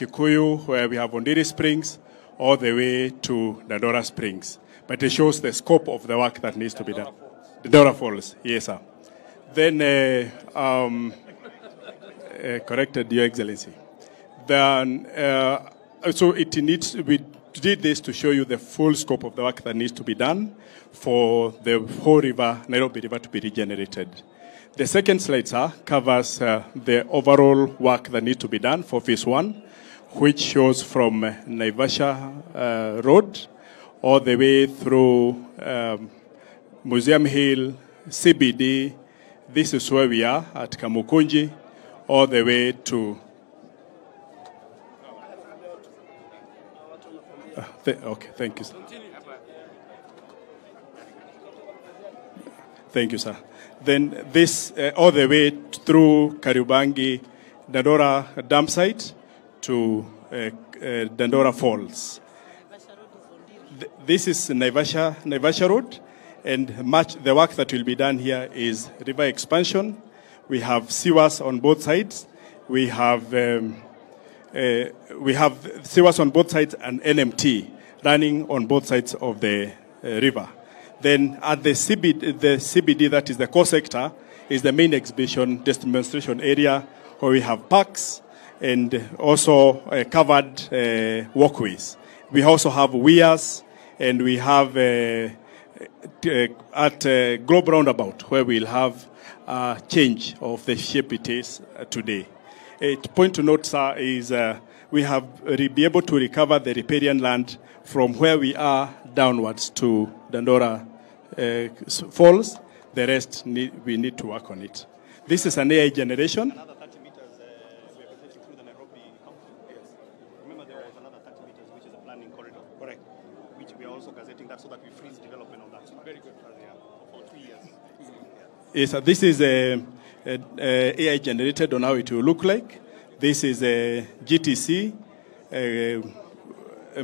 Kikuyu, where we have Ondiri Springs, all the way to Dandora Springs. But it shows the scope of the work that needs to be done. Dandora Falls, yes, sir. Then, corrected, Your Excellency. Then, so it needs, we did this to show you the full scope of the work that needs to be done for the whole river, Nairobi River, to be regenerated. The second slide, sir, covers the overall work that needs to be done for phase 1, which shows from Naivasha Road all the way through Museum Hill, CBD. This is where we are at Kamukunji, all the way to... okay, thank you, sir. Thank you, sir. Then this, all the way through Kariobangi, Dandora dam site to Dandora Falls. This is Naivasha Road, and the work that will be done here is river expansion. We have sewers on both sides. We have sewers on both sides and NMT running on both sides of the river. Then at the CBD, that is the core sector, is the main exhibition demonstration area where we have parks and also covered walkways. We also have weirs, and we have at Globe Roundabout where we'll have a change of the shape it is today. A point to note, sir, is we have be able to recover the riparian land from where we are downwards to Dandora Falls. The rest, we need to work on it. This is an AI generation. Another 30 meters, we are projecting through the Nairobi Council. Yes. Remember, there was another 30 meters, which is a planning corridor. Correct. Which we are also gazetting that so that we freeze development on that. Very good. For 2 years. Yes, this is AI generated on how it will look like. This is a GTC,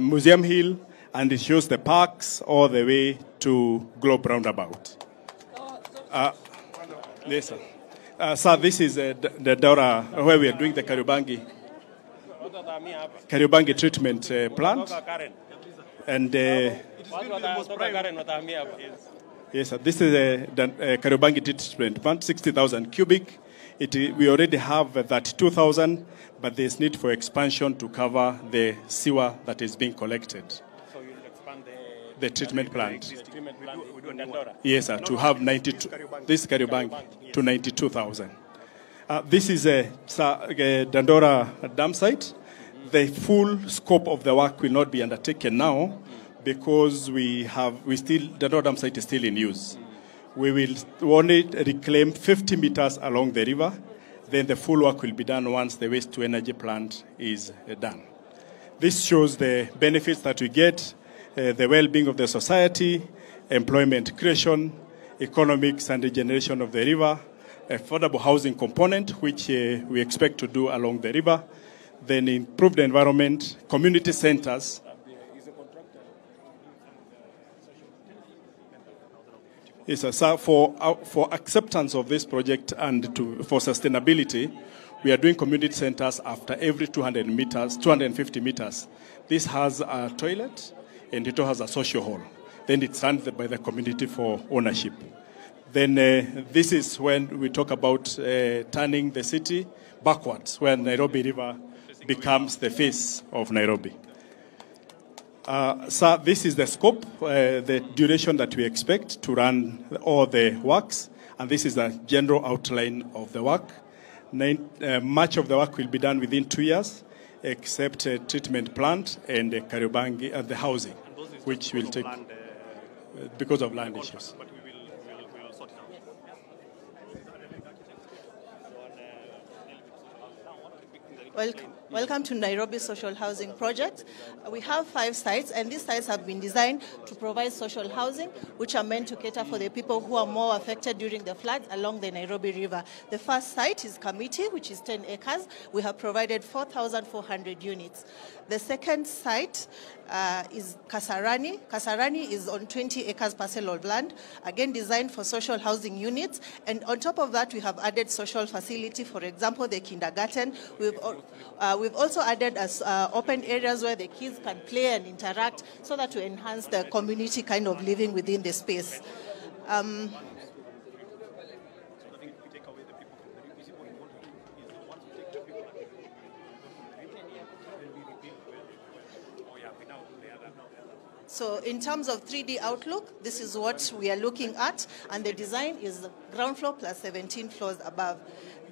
Museum Hill, and it shows the parks all the way to Globe Roundabout. Yes, sir. Sir, this is the Dora, where we are doing the Kariobangi treatment plant. And yes, sir, this is a Kariobangi treatment plant, 60,000 cubic. We already have 32,000, but there's need for expansion to cover the sewer that is being collected. So you'll expand the treatment plant. The treatment plant in Dandora. Yes, sir, to have 92, this Kariobangi to 92,000. This is a Dandora dam site. The full scope of the work will not be undertaken now because Dandora dam site is still in use. We will only reclaim 50 meters along the river. Then the full work will be done once the waste to energy plant is done. This shows the benefits that we get, the well-being of the society, employment creation, economics and regeneration of the river, affordable housing component, which we expect to do along the river, then improved environment, community centers. Yes, sir. For acceptance of this project and for sustainability, we are doing community centers after every 200 meters, 250 meters. This has a toilet and it has a social hall. Then it's run by the community for ownership. Then this is when we talk about turning the city backwards, when Nairobi River becomes the face of Nairobi. So this is the scope, the duration that we expect to run all the works, and this is the general outline of the work. Much of the work will be done within 2 years, except a treatment plant and a Kariobangi, the housing, which will take because of land issues. But we will sort it out. Welcome to Nairobi Social Housing Project. We have 5 sites, and these sites have been designed to provide social housing, which are meant to cater for the people who are more affected during the floods along the Nairobi River. The first site is Kamiti, which is 10 acres. We have provided 4,400 units. The second site is Kasarani. Kasarani is on 20 acres parcel of land, again designed for social housing units. And on top of that, we have added social facility, for example, the kindergarten. We we've also added open areas where the kids can play and interact so that to enhance the community kind of living within the space. So in terms of 3D outlook, this is what we are looking at, and the design is ground floor plus 17 floors above.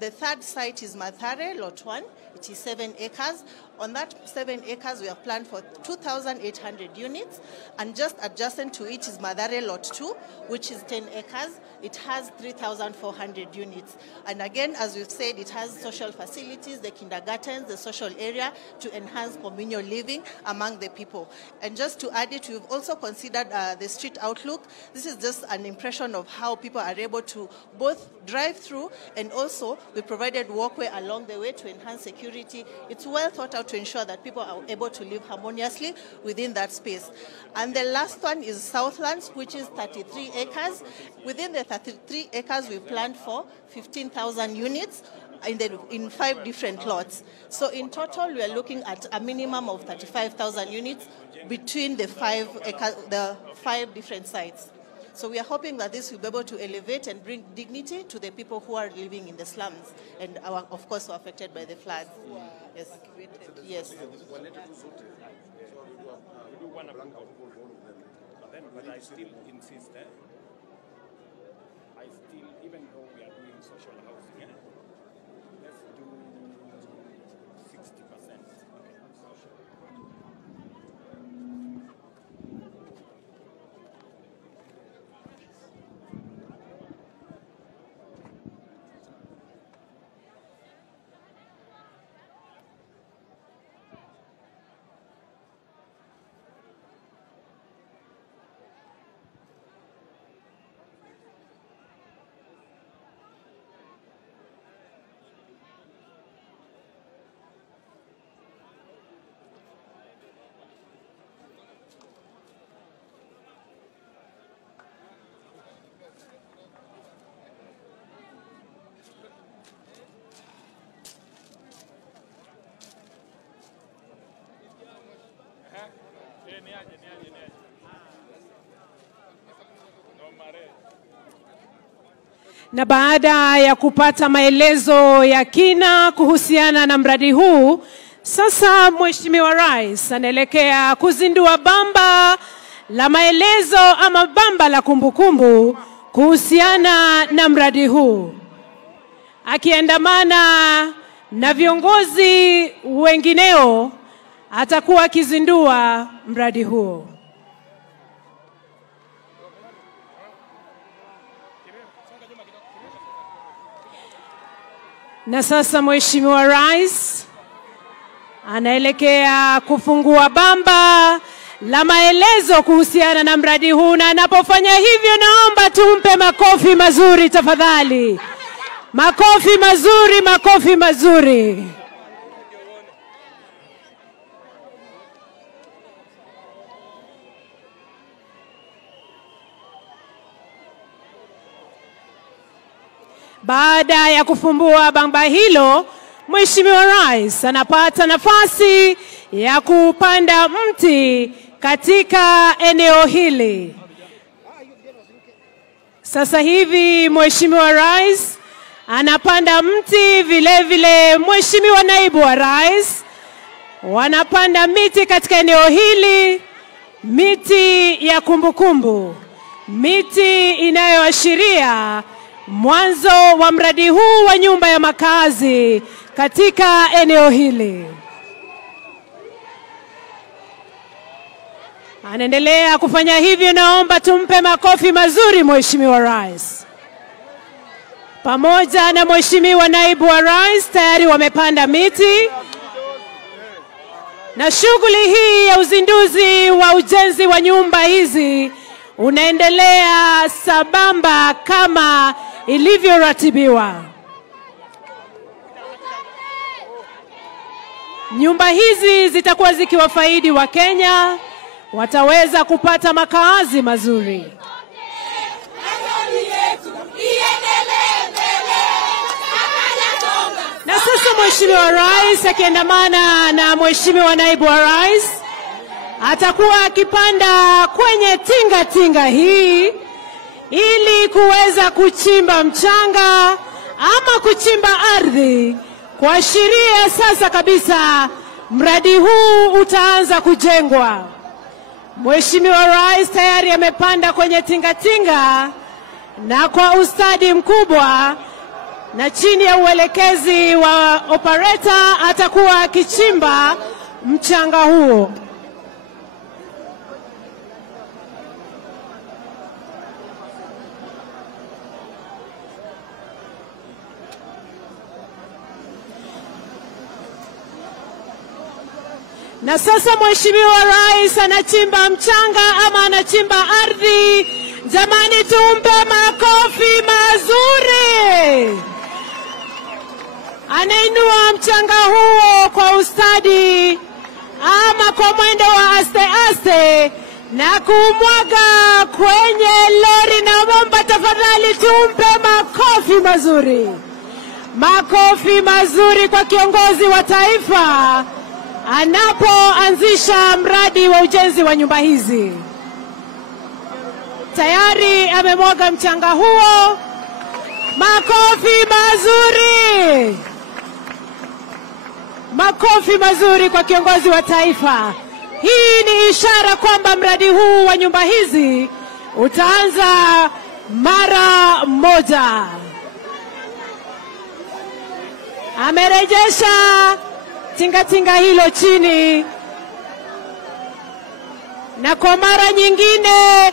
The third site is Mathare, Lot 1. It is 7 acres. On that 7 acres, we have planned for 2,800 units, and just adjacent to it is Mathare Lot 2, which is 10 acres. It has 3,400 units. And again, as we've said, it has social facilities, the kindergartens, the social area to enhance communal living among the people. And just to add it, we've also considered the street outlook. This is just an impression of how people are able to both drive through, and also we provided walkway along the way to enhance security. It's well thought out to ensure that people are able to live harmoniously within that space. And the last one is Southlands, which is 33 acres. Within the 33 acres, we planned for 15,000 units in 5 different lots. So in total, we are looking at a minimum of 35,000 units between the 5 different sites. So we are hoping that this will be able to elevate and bring dignity to the people who are living in the slums and are, of course, affected by the floods. Yes. Yes. But I still insist that even though we are doing social housing, let's do 60%. Na baada ya kupata maelezo ya kina kuhusiana na mradi huu, sasa Mheshimiwa Rais anaelekea kuzindua bamba la maelezo ama bamba la kumbukumbu kuhusiana na mradi huu, akiandamana na viongozi wengineo atakuwa akizindua mradi huo. Na sasa Mheshimiwa Rais anaelekea kufungua bamba la maelezo kuhusiana na mradi huu, na anapofanya hivyo naomba tumpe makofi mazuri tafadhali. Makofi mazuri, makofi mazuri. Baada ya kufumbua bamba hilo, Mheshimiwa Rais anapata nafasi ya kupanda mti katika eneo hili. Sasa hivi Mheshimiwa Rais anapanda mti, vile vile Mheshimiwa Naibu wa Rais wanapanda miti katika eneo hili, miti ya kumbukumbu, miti inayoashiria mwanzo wa mradi huu wa nyumba ya makazi katika eneo hili. Anaendelea kufanya hivyo, naomba tumpe makofi mazuri Mheshimiwa Rais. Pamoja na Mheshimiwa Naibu wa Rais tayari wamepanda miti. Na shughuli hii ya uzinduzi wa ujenzi wa nyumba hizi unaendelea sabamba kama ilivyoratibiwa. Nyumba hizi zitakuwa zikiwafaidi wa Kenya, wataweza kupata makazi mazuri. Na sasa Mheshimiwa Rais akiandamana na Mheshimiwa Naibu wa Rais atakuwa akipanda kwenye tinga hii ili kuweza kuchimba mchanga ama kuchimba ardhi, kuashiria sasa kabisa mradi huu utaanza kujengwa. Mheshimiwa Rais tayari amepanda kwenye tinga na kwa ustadi mkubwa, na chini ya uelekezi wa operator atakuwa akichimba mchanga huo. Na sasa Mheshimiwa Rais anachimba mchanga ama anachimba ardhi. Jamani, tumpe makofi mazuri. Anainua mchanga huo kwa ustadi ama kwa mwendo wa aste na kumwaga kwenye lori. Naomba tafadhali tumpe makofi mazuri. Makofi mazuri kwa kiongozi wa taifa anapoanzisha mradi wa ujenzi wa nyumba hizi. Tayari amemwaga mchanga huo. Makofi mazuri. Makofi mazuri kwa kiongozi wa taifa. Hii ni ishara kwamba mradi huu wa nyumba hizi utaanza mara moja. Amerejesha tinga hilo chini, na kwa mara nyingine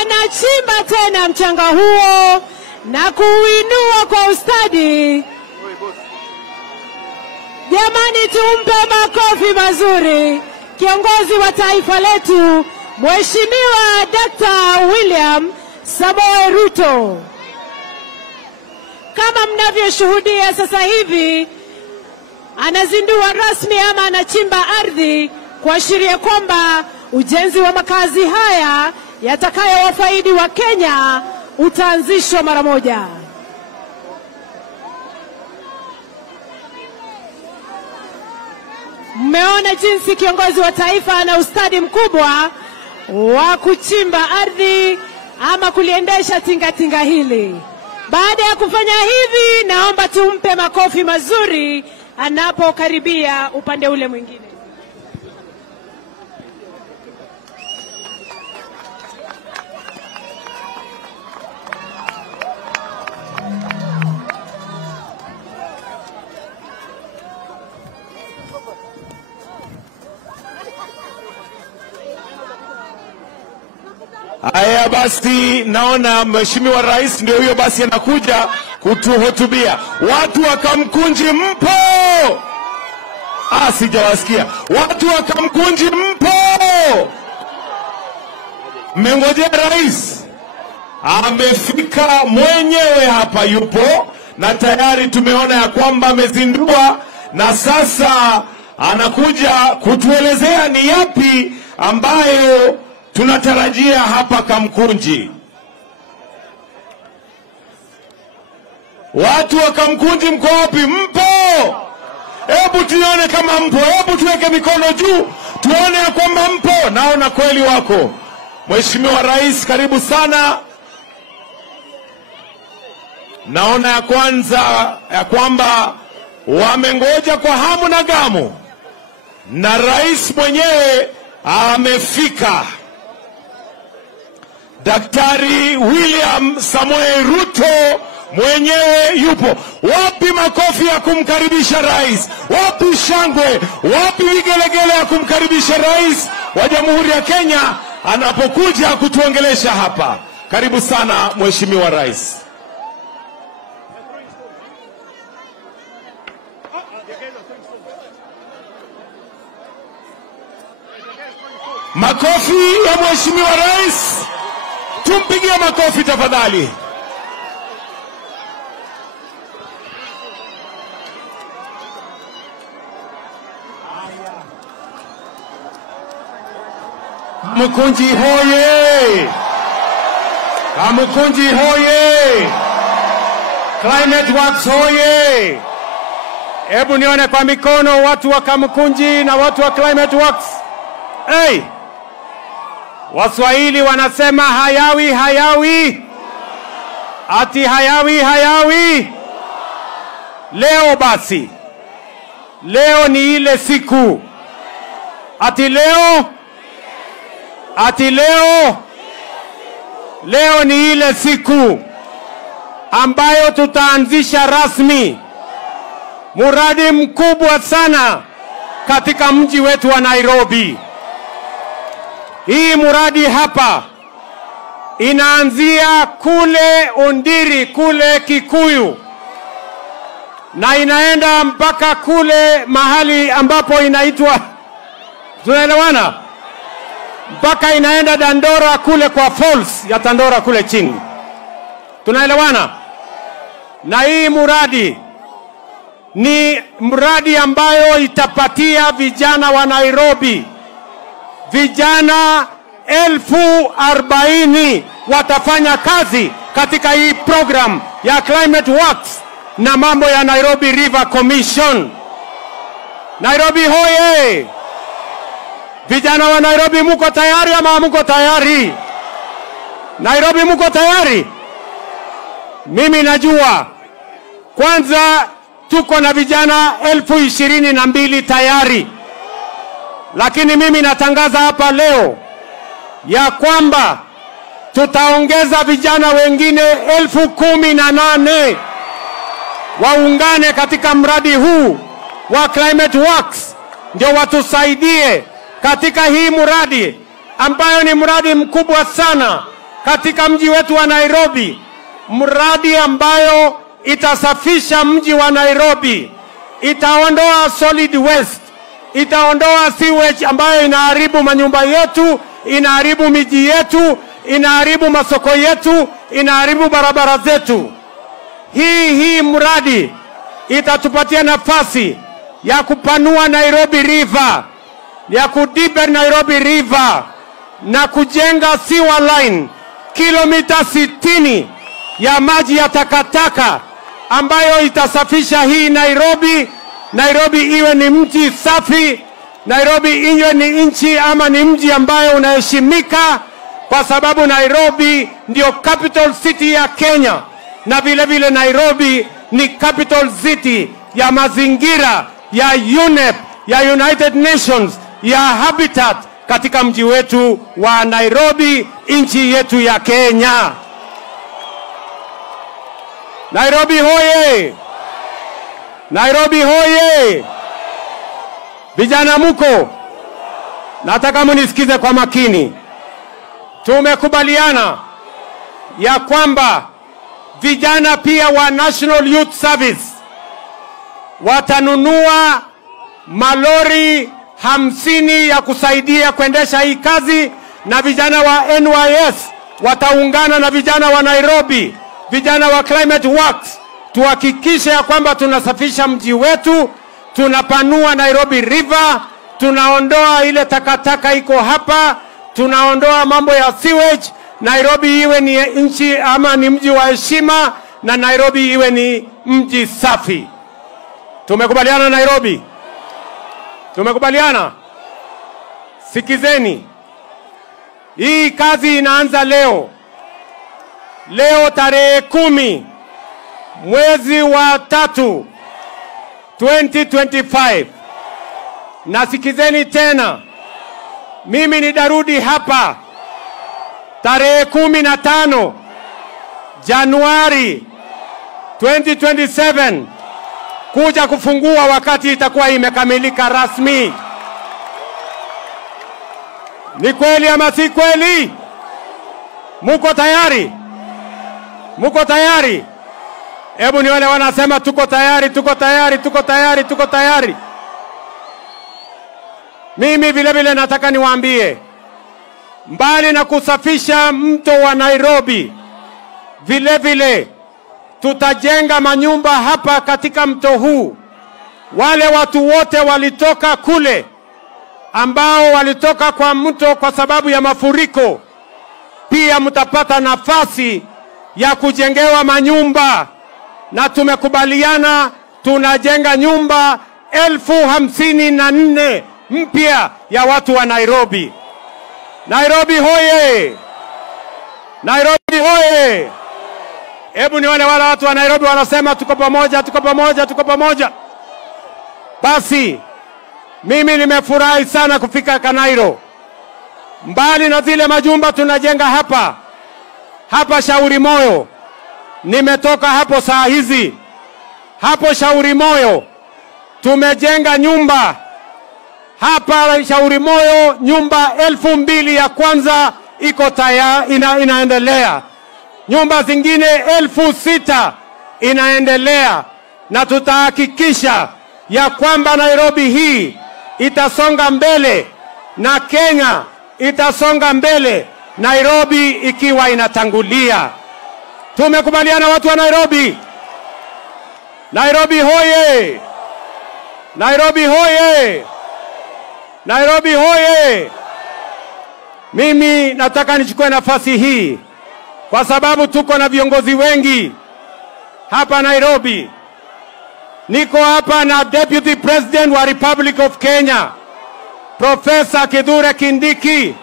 anachimba tena mchanga huo na kuuinua kwa ustadi. Jamani, tumpe makofi mazuri kiongozi wa taifa letu Mheshimiwa Dr. William Samoei Ruto. Kama mnavyoshuhudia sasa hivi, anazindua rasmi ama anachimba ardhi kuashiria kwamba ujenzi wa makazi haya yatakayowafaidi wa Kenya utaanzishwa mara moja. Mmeona jinsi kiongozi wa taifa ana ustadi mkubwa wa kuchimba ardhi ama kuliendesha tinga hili. Baada ya kufanya hivi, naomba tumpe makofi mazuri anapokaribia upande ule mwingine. Haya basi, naona Mheshimiwa Rais ndio huyo basi anakuja kutuhutubia. Watu wa Kamkunji mpo? Sijawasikia. Watu wa Kamkunji mpo? Mmengojea rais? Amefika mwenyewe hapa, yupo na tayari tumeona ya kwamba amezindua, na sasa anakuja kutuelezea ni yapi ambayo tunatarajia hapa Kamkunji. Watu wa Kamkunji mko wapi? Mpo? Hebu tuone kama mpo. Hebu tuweke mikono juu tuone ya kwamba mpo. Naona kweli wako. Mheshimiwa Rais, karibu sana. Naona ya kwamba wamengoja kwa hamu na gamu, na rais mwenyewe amefika. Daktari William Samoei Ruto mwenyewe yupo. Wapi makofi ya kumkaribisha rais? Wapi shangwe? Wapi vigelegele ya kumkaribisha rais wa Jamhuri ya Kenya anapokuja kutuongelesha hapa? Karibu sana Mheshimiwa Rais. Makofi ya Mheshimiwa Rais. Tumpigie makofi tafadhali. Kamkunji hoye! Kamkunji hoye! Climate Works hoye! Hebu nione kwa mikono watu wa Kamukunji na watu wa Climate Works. Hey! Waswahili wanasema hayawi hayawi. Ati hayawi hayawi. Leo basi. Leo ni ile siku. Ati leo. Ati leo. Leo ni ile siku ambayo tutaanzisha rasmi muradi mkubwa sana katika mji wetu wa Nairobi. Hii muradi hapa inaanzia kule Ondiri, kule Kikuyu, na inaenda mpaka kule mahali ambapo inaitwa, tunaelewana? Mpaka inaenda Dandora kule kwa falls ya Dandora kule chini. Tunaelewana? Na hii muradi ni mradi ambayo itapatia vijana wa Nairobi, vijana 40,000 watafanya kazi katika hii program ya Climate Works na mambo ya Nairobi River Commission. Nairobi hoye! Vijana wa Nairobi muko tayari ama muko tayari? Nairobi muko tayari? Mimi najua kwanza tuko na vijana 22,000 tayari. Lakini mimi natangaza hapa leo ya kwamba tutaongeza vijana wengine 18,000 waungane katika mradi huu wa Climate Works, ndio watusaidie katika hii mradi ambayo ni mradi mkubwa sana katika mji wetu wa Nairobi, mradi ambayo itasafisha mji wa Nairobi, itaondoa solid waste, itaondoa sewage ambayo inaharibu manyumba yetu, inaharibu miji yetu, inaharibu masoko yetu, inaharibu barabara zetu. Hii mradi itatupatia nafasi ya kupanua Nairobi River, ya kudeepen Nairobi River na kujenga sewer line kilomita 60 ya maji ya takataka ambayo itasafisha hii Nairobi. Nairobi iwe ni mji safi, Nairobi iwe ni nchi ama ni mji ambayo unaheshimika, kwa sababu Nairobi ndio capital city ya Kenya, na vile vile Nairobi ni capital city ya mazingira, ya UNEP, ya United Nations, ya Habitat katika mji wetu wa Nairobi, nchi yetu ya Kenya. Nairobi hoye! Nairobi hoye! Vijana muko, nataka munisikize kwa makini. Tumekubaliana ya kwamba vijana pia wa National Youth Service watanunua malori 50 ya kusaidia kuendesha hii kazi, na vijana wa NYS wataungana na vijana wa Nairobi, vijana wa Climate Works, tuhakikishe ya kwamba tunasafisha mji wetu, tunapanua Nairobi River, tunaondoa ile takataka iko hapa, tunaondoa mambo ya sewage. Nairobi iwe ni nchi ama ni mji wa heshima, na Nairobi iwe ni mji safi. Tumekubaliana Nairobi? Tumekubaliana? Sikizeni. Hii kazi inaanza leo. Leo tarehe 10 mwezi wa 3 2025. Na sikizeni tena, mimi nitarudi hapa tarehe 15 Januari 2027 kuja kufungua wakati itakuwa imekamilika rasmi. Ni kweli ama si kweli? Muko tayari? Muko tayari? Hebu ni wale wanasema tuko tayari, tuko tayari, tuko tayari, tuko tayari. Mimi vile vile nataka niwaambie, mbali na kusafisha mto wa Nairobi, vile vile tutajenga manyumba hapa katika mto huu. Wale watu wote walitoka kule ambao walitoka kwa mto kwa sababu ya mafuriko, pia mtapata nafasi ya kujengewa manyumba, na tumekubaliana tunajenga nyumba 54,000 mpya ya watu wa Nairobi. Nairobi hoye! Nairobi hoye! Hebu nione wale watu wa Nairobi wanasema tuko pamoja, tuko pamoja, tuko pamoja. Basi mimi nimefurahi sana kufika Kanairo. Mbali na zile majumba tunajenga hapa Shauri Moyo. Nimetoka hapo saa hizi. Hapo Shauri Moyo tumejenga nyumba hapa Shauri Moyo, nyumba 2,000 ya kwanza iko tayari, inaendelea. Nyumba zingine 6,000 inaendelea, na tutahakikisha ya kwamba Nairobi hii itasonga mbele na Kenya itasonga mbele, Nairobi ikiwa inatangulia. Tumekubaliana watu wa Nairobi? Nairobi hoye! Nairobi hoye! Nairobi hoye! Mimi nataka nichukue nafasi hii kwa sababu tuko na viongozi wengi hapa Nairobi. Niko hapa na Deputy President wa Republic of Kenya, Professor Kithure Kindiki.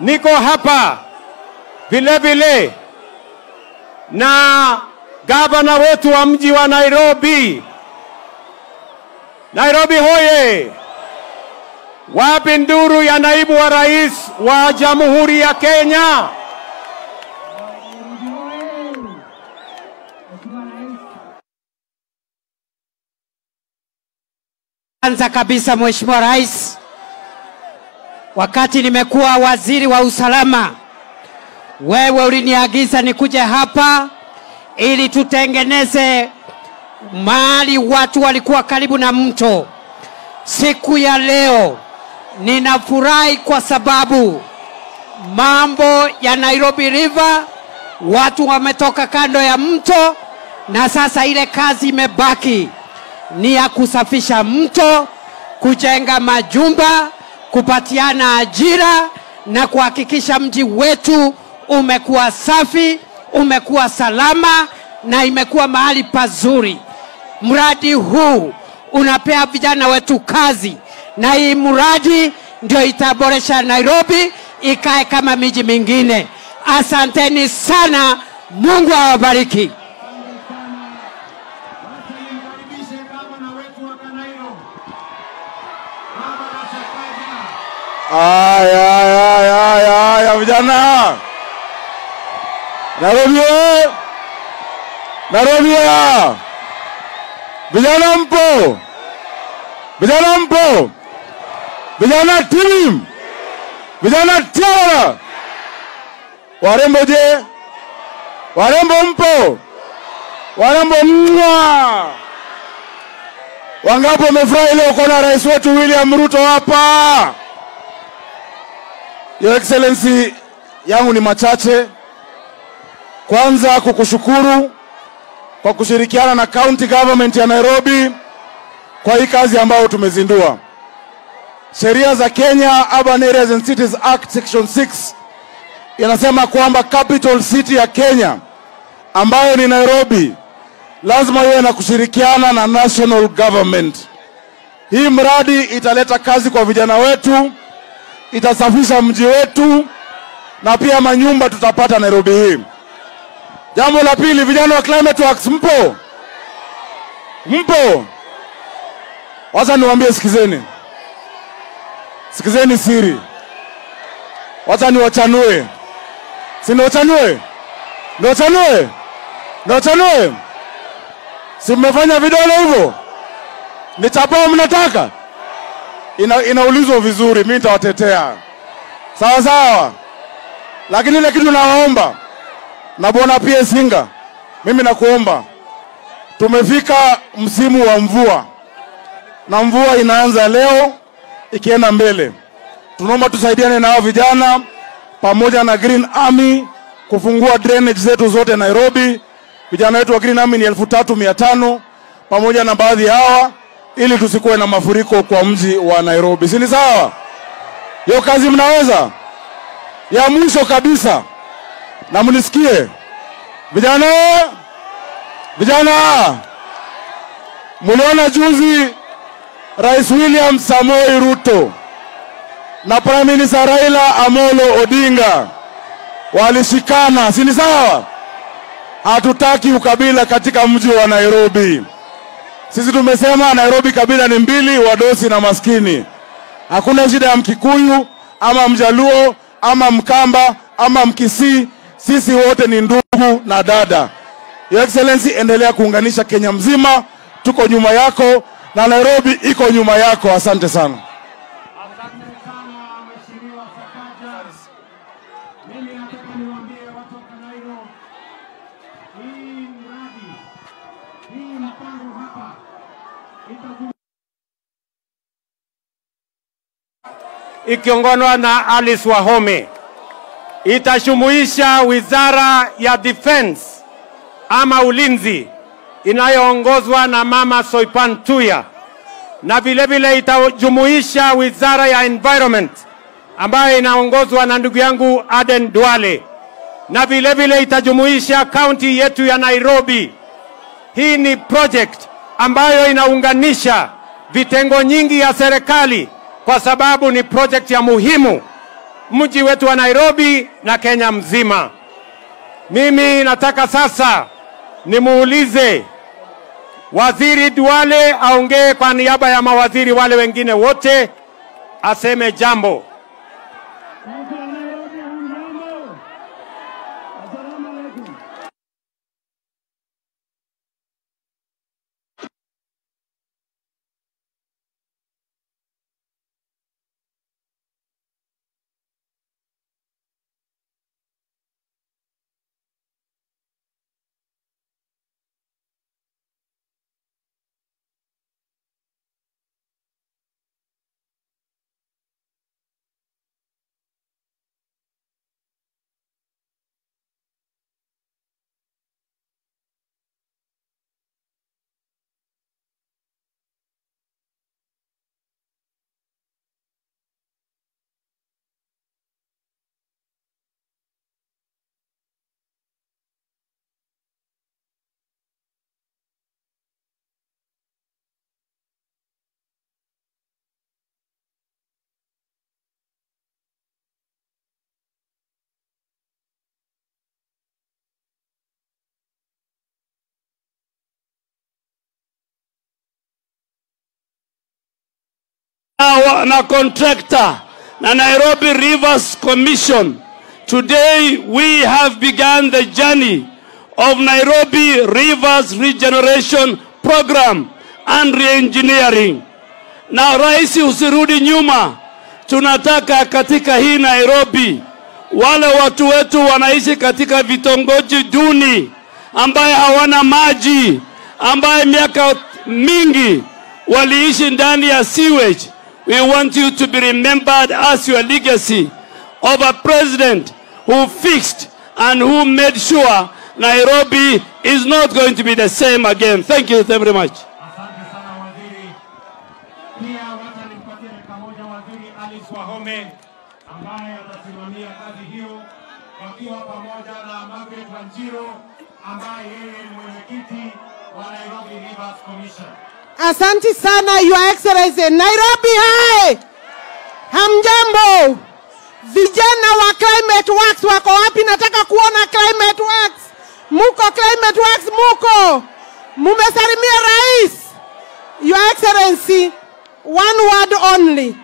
Niko hapa vile vile na gavana wetu wa mji wa Nairobi. Nairobi hoye! Wapi nduru ya naibu wa rais wa Jamhuri ya Kenya? Kwanza kabisa Mheshimiwa Rais, wakati nimekuwa waziri wa usalama, wewe uliniagiza nikuje hapa ili tutengeneze mahali watu walikuwa karibu na mto. Siku ya leo ninafurahi kwa sababu mambo ya Nairobi River, watu wametoka kando ya mto, na sasa ile kazi imebaki ni ya kusafisha mto, kujenga majumba, kupatiana ajira na kuhakikisha mji wetu umekuwa safi, umekuwa salama na imekuwa mahali pazuri. Mradi huu unapea vijana wetu kazi, na hii mradi ndio itaboresha Nairobi ikae kama miji mingine. Asanteni sana, Mungu awabariki. Aya, vijana. Nairobi! Nairobi! Vijana mpo? Vijana mpo? Vijana team! Vijana tiara! Warembo je? Warembo mpo? Warembo mwa! Wangapo wamefurahi leo kuona rais wetu William Ruto hapa? Your Excellency, yangu ni machache. Kwanza kukushukuru kwa kushirikiana na county government ya Nairobi kwa hii kazi ambayo tumezindua. Sheria za Kenya Urban Areas and Cities Act Section 6 inasema kwamba capital city ya Kenya ambayo ni Nairobi lazima iwe na kushirikiana na national government. Hii mradi italeta kazi kwa vijana wetu, itasafisha mji wetu, na pia manyumba tutapata Nairobi hii. Jambo la pili, vijana wa Climate Works mpo? Mpo? Wacha niwaambie, sikizeni. Sikizeni siri. Wacha niwachanue. Si niwachanue? Niwachanue? Niwachanue? Si mmefanya vidole hivyo? Nitapao mnataka? Inaulizwa vizuri, mimi nitawatetea. Sawa sawa. Lakini ile kitu nawaomba, na Bwana pia Singa, mimi nakuomba, tumefika msimu wa mvua, na mvua inaanza leo ikienda mbele. Tunaomba tusaidiane na hao vijana pamoja na Green Army kufungua drainage zetu zote Nairobi. Vijana wetu wa Green Army ni 3,500 pamoja na baadhi hawa, ili tusikuwe na mafuriko kwa mji wa Nairobi. Si ni sawa? Hiyo kazi mnaweza? Ya mwisho kabisa, na mnisikie vijana, vijana, Muliona juzi Rais William Samoei Ruto na Prime Minister Raila Amolo Odinga walishikana, si ni sawa? Hatutaki ukabila katika mji wa Nairobi. Sisi tumesema Nairobi kabila ni mbili, wadosi na maskini. Hakuna shida ya Mkikuyu ama Mjaluo ama Mkamba ama Mkisii, sisi wote ni ndugu na dada. Your Excellency, endelea kuunganisha Kenya mzima, tuko nyuma yako na Nairobi iko nyuma yako. Asante sana. Ikiongozwa na Alice Wahome, itashumuisha Wizara ya Defense ama ulinzi inayoongozwa na Mama Soipan Tuya, na vile vile itajumuisha Wizara ya Environment ambayo inaongozwa na ndugu yangu Aden Duale, na vile vile itajumuisha kaunti yetu ya Nairobi. Hii ni project ambayo inaunganisha vitengo nyingi ya serikali kwa sababu ni project ya muhimu mji wetu wa Nairobi na Kenya mzima. Mimi nataka sasa nimuulize Waziri Duale aongee kwa niaba ya mawaziri wale wengine wote, aseme jambo. Na contractor na Nairobi Rivers Commission. Today we have begun the journey of Nairobi Rivers Regeneration Program and Reengineering. Na rais, usirudi nyuma. Tunataka katika hii Nairobi wale watu wetu wanaishi katika vitongoji duni ambaye hawana maji, ambaye miaka mingi waliishi ndani ya sewage. We want you to be remembered as your legacy of a president who fixed and who made sure Nairobi is not going to be the same again. Thank you very much. Asante sana waziri. Pia wacha nimpatie dakika moja waziri Alice Wahome ambaye atasimamia kazi hiyo wakiwa pamoja na Margaret Wanjiru ambaye yeye ni mwenyekiti wa Nairobi Rivers Commission. Asante sana Your Excellency. Nairobi hai! Hamjambo! Vijana wa Climate Works wako wapi? Nataka kuona Climate Works. Muko Climate Works muko. Mumesalimia rais. Your Excellency, one word only.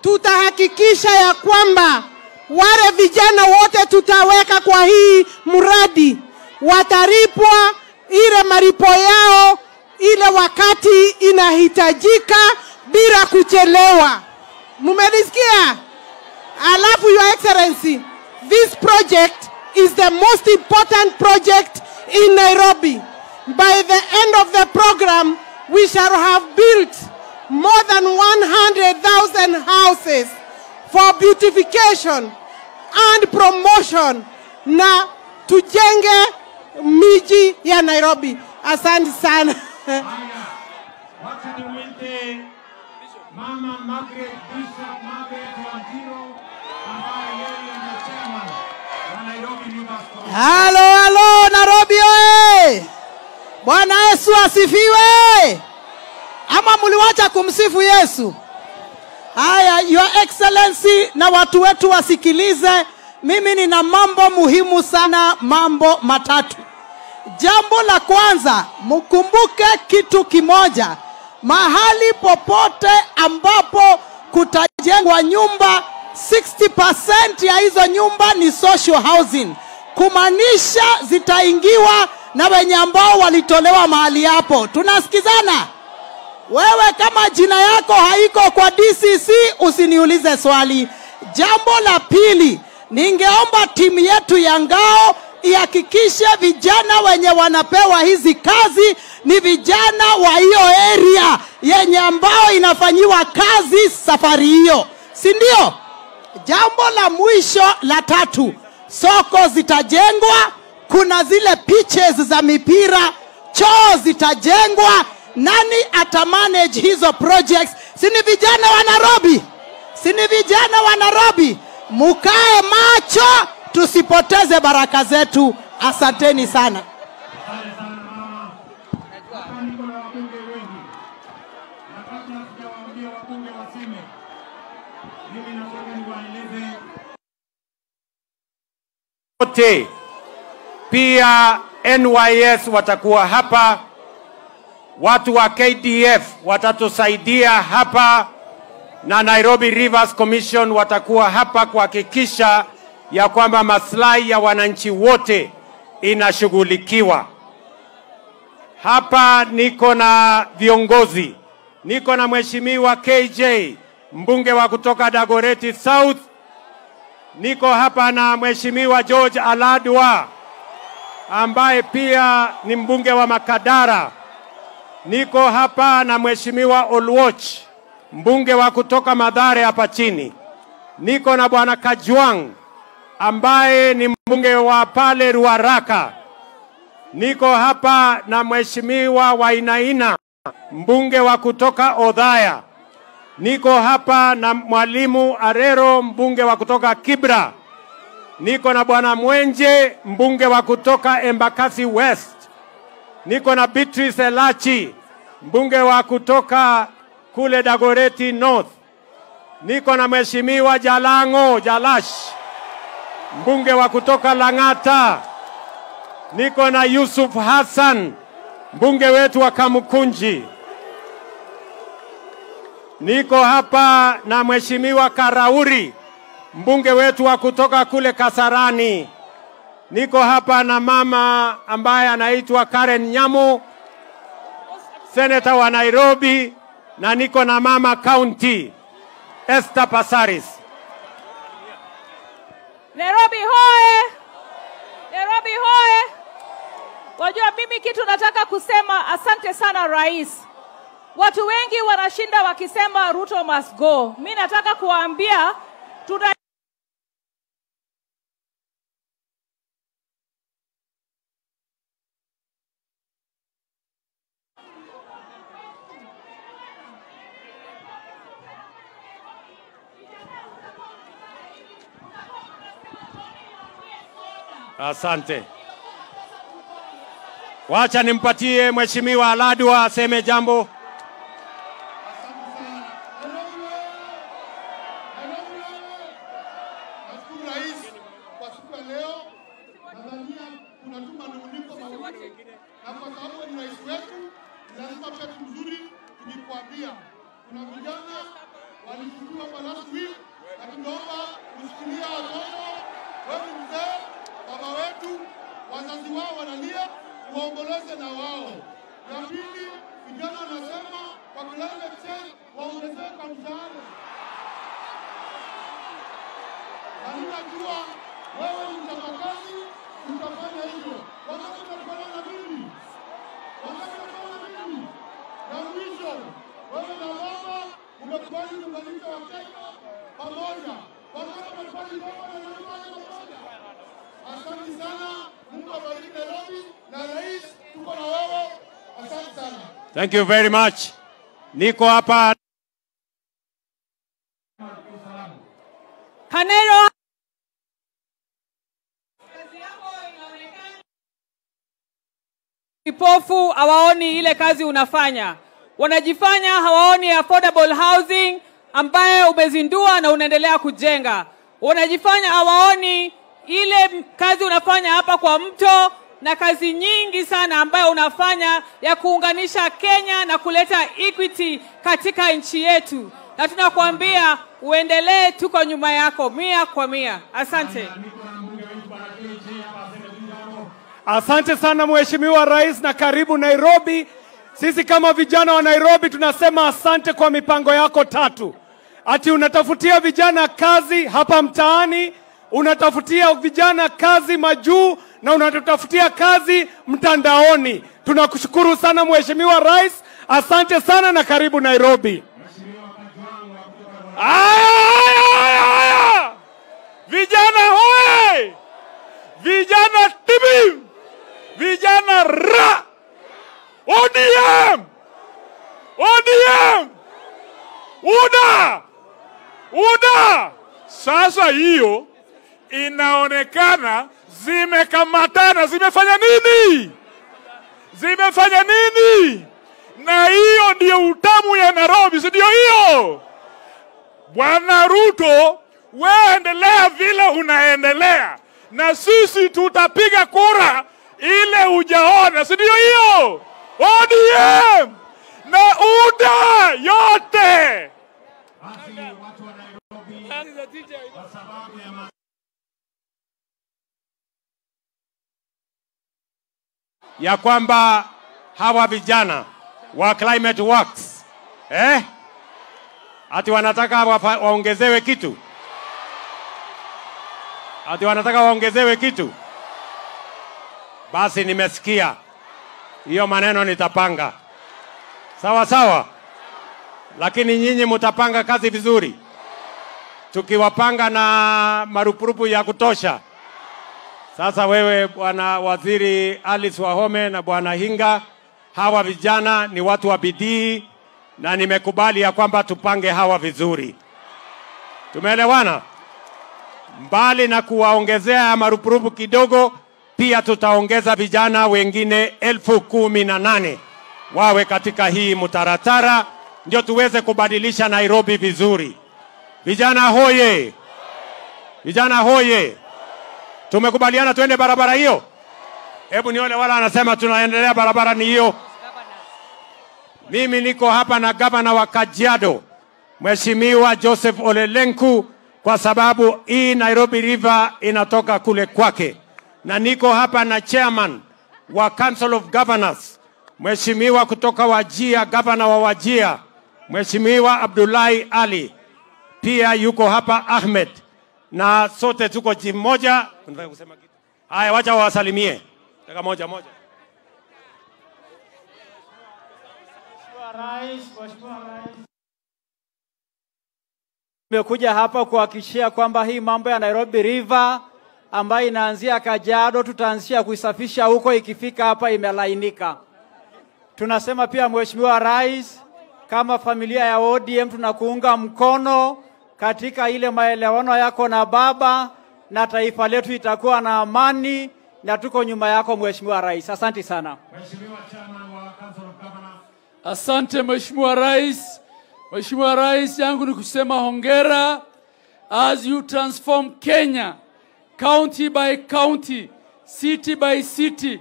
Tutahakikisha ya kwamba wale vijana wote tutaweka kwa hii mradi wataripwa ile malipo yao ile wakati inahitajika bila kuchelewa. Mumenisikia? Alafu Your Excellency, this project is the most important project in Nairobi. By the end of the program, we shall have built more than 100,000 houses for beautification and promotion na tujenge miji ya Nairobi. Asante sana. Wacha niwite Mama Margaret Bishop Margaret Wanjiru ambaye yeye ni chairman wa Nairobi Rivers Commission. Halo Nairobi oye! Bwana Yesu asifiwe! ama mliwacha kumsifu Yesu? Haya, Your Excellency na watu wetu wasikilize. Mimi nina mambo muhimu sana, mambo matatu. Jambo la kwanza, mkumbuke kitu kimoja. Mahali popote ambapo kutajengwa nyumba, 60% ya hizo nyumba ni social housing. Kumaanisha zitaingiwa na wenye ambao walitolewa mahali hapo. Tunasikizana? Wewe kama jina yako haiko kwa DCC usiniulize swali. Jambo la pili, ningeomba timu yetu ya ngao ihakikishe vijana wenye wanapewa hizi kazi ni vijana wa hiyo area yenye ambao inafanyiwa kazi safari hiyo, si ndio? Jambo la mwisho la tatu, soko zitajengwa, kuna zile pitches za mipira, choo zitajengwa. Nani atamanage hizo projects? Si ni vijana wa Nairobi? Si ni vijana wa Nairobi? Mukae macho, tusipoteze baraka zetu. Asanteni sana. Wote pia NYS watakuwa hapa, watu wa KDF watatusaidia hapa, na Nairobi Rivers Commission watakuwa hapa kuhakikisha ya kwamba maslahi ya wananchi wote inashughulikiwa. Hapa niko na viongozi, niko na Mheshimiwa KJ, mbunge wa kutoka Dagoretti South. Niko hapa na Mheshimiwa George Aladwa ambaye pia ni mbunge wa Makadara. Niko hapa na Mheshimiwa Olwoch, mbunge wa kutoka Mathare hapa chini. Niko na Bwana Kajwang ambaye ni mbunge wa pale Ruaraka. Niko hapa na Mheshimiwa Wainaina, mbunge wa kutoka Odhaya. Niko hapa na Mwalimu Arero, mbunge wa kutoka Kibra. Niko na Bwana Mwenje, mbunge wa kutoka Embakasi West. Niko na Beatrice Elachi, mbunge wa kutoka kule Dagoretti North. Niko na Mheshimiwa Jalango Jalash, mbunge wa kutoka Lang'ata. Niko na Yusuf Hassan, mbunge wetu wa Kamukunji. Niko hapa na Mheshimiwa Karauri, mbunge wetu wa kutoka kule Kasarani. Niko hapa na mama ambaye anaitwa Karen Nyamu, senator wa Nairobi, na niko na mama county Esther Passaris. Nairobi hoye! Nairobi hoye! Wajua mimi kitu nataka kusema, asante sana rais. Watu wengi wanashinda wakisema Ruto must go. Mimi nataka kuwaambia tuna Asante. Wacha nimpatie Mheshimiwa Aladwa aseme jambo. Wazazi wao wanalia, waongoleze na wao. Ya pili, vijana wanasema kwa climate change waongezeke kwa mshahara. Na ninajua wewe ni mtafakazi, utafanya hivyo. Wakati tunafanya na mimi, wakati tunafanya na mimi, na mwisho, wewe na baba umekubali kuunganisha Wakenya pamoja. Wakati tunafanya baba na mama pamoja. Asante sana. Mungu abariki Nairobi na rais, tuko na wewe. Asante sana. Thank you very much. Niko hapa Kanero. Vipofu hawaoni ile kazi unafanya. wanajifanya hawaoni affordable housing ambayo umezindua na unaendelea kujenga. Wanajifanya hawaoni ile kazi unafanya hapa kwa mto na kazi nyingi sana ambayo unafanya ya kuunganisha Kenya na kuleta equity katika nchi yetu. Na tunakuambia uendelee, tuko nyuma yako 100%. Asante. Asante sana Mheshimiwa Rais, na karibu Nairobi. Sisi kama vijana wa Nairobi tunasema asante kwa mipango yako tatu. Ati unatafutia vijana kazi hapa mtaani, unatafutia vijana kazi majuu, na unatutafutia kazi mtandaoni. Tunakushukuru sana Mheshimiwa Rais. Asante sana na karibu Nairobi. Aya! Vijana hoye! Vijana tibi! Vijana ra! ODM! ODM! UDA! Sasa hiyo inaonekana zimekamatana. Zimefanya nini? Zimefanya nini? Na hiyo ndio utamu ya Nairobi, si ndio hiyo? Bwana Ruto, wewe endelea vile unaendelea, na sisi tutapiga kura ile ujaona, si ndio hiyo? ODM na UDA yote. Ya kwamba hawa vijana wa Climate Works ati wanataka waongezewe kitu, ati wanataka waongezewe kitu. Basi nimesikia hiyo maneno, nitapanga sawa sawa, lakini nyinyi mtapanga kazi vizuri, tukiwapanga na marupurupu ya kutosha. Sasa wewe Bwana Waziri Alice Wahome na Bwana Hinga, hawa vijana ni watu wa bidii, na nimekubali ya kwamba tupange hawa vizuri. Tumeelewana? Mbali na kuwaongezea marupurupu kidogo, pia tutaongeza vijana wengine 18,000 wawe katika hii mtaratara, ndio tuweze kubadilisha Nairobi vizuri. Vijana hoye! Vijana hoye! Tumekubaliana tuende barabara hiyo? Hebu nione wala anasema tunaendelea barabara ni hiyo. Mimi niko hapa na gavana wa Kajiado, Mheshimiwa Joseph Ole Lenku, kwa sababu hii Nairobi River inatoka kule kwake. Na niko hapa na chairman wa Council of Governors, Mheshimiwa kutoka Wajia, gavana wa Wajia, Mheshimiwa Abdullahi Ali. Pia yuko hapa Ahmed, na sote tuko timu moja. Unataka kusema kitu? Haya, wacha wasalimie. Taka moja. Mheshimiwa Rais, nimekuja hapa kuhakikishia kwamba hii mambo ya Nairobi River ambayo inaanzia Kajiado tutaanzia kuisafisha huko, ikifika hapa imelainika. Tunasema pia Mheshimiwa Rais, kama familia ya ODM tunakuunga mkono katika ile maelewano yako na baba, na taifa letu itakuwa na amani, na tuko nyuma yako Mheshimiwa Rais. Asante sana. Mheshimiwa Chairman wa Council of Governors. Asante Mheshimiwa Rais. Mheshimiwa Rais, yangu ni kusema hongera as you transform Kenya county by county, city by city,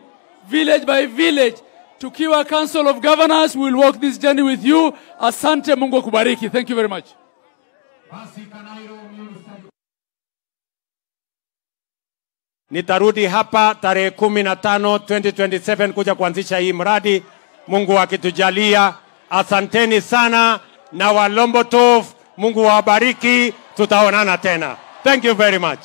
village by village. Tukiwa Council of Governors, we will walk this journey with you. Asante, Mungu akubariki. Thank you very much. Nitarudi hapa tarehe 15 2027 kuja kuanzisha hii mradi, Mungu akitujalia. Asanteni sana na Walombotov, Mungu wabariki, tutaonana tena. Thank you very much.